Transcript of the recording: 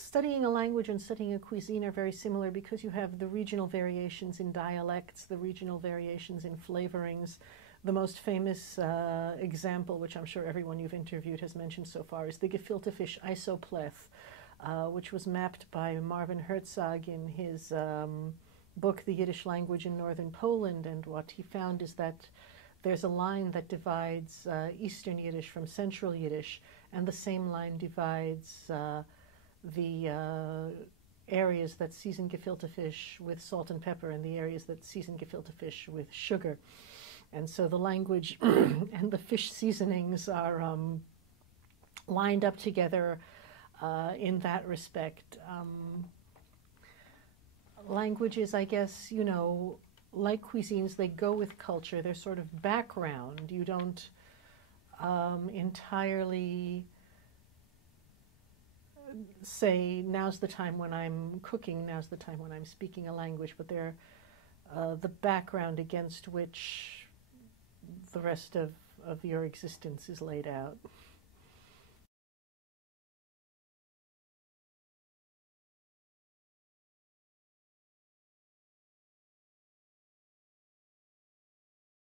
studying a language and studying a cuisine are very similar because you have the regional variations in dialects, the regional variations in flavorings. The most famous example, which I'm sure everyone you've interviewed has mentioned so far, is the gefilte fish isopleth, which was mapped by Marvin Herzog in his book, The Yiddish Language in Northern Poland. And what he found is that there's a line that divides Eastern Yiddish from Central Yiddish, and the same line divides the areas that season gefilte fish with salt and pepper and the areas that season gefilte fish with sugar. And so the language and the fish seasonings are lined up together in that respect. Languages, I guess, you know, like cuisines, they go with culture. They're sort of background. You don't entirely say, now's the time when I'm cooking, now's the time when I'm speaking a language, but they're the background against which the rest of your existence is laid out.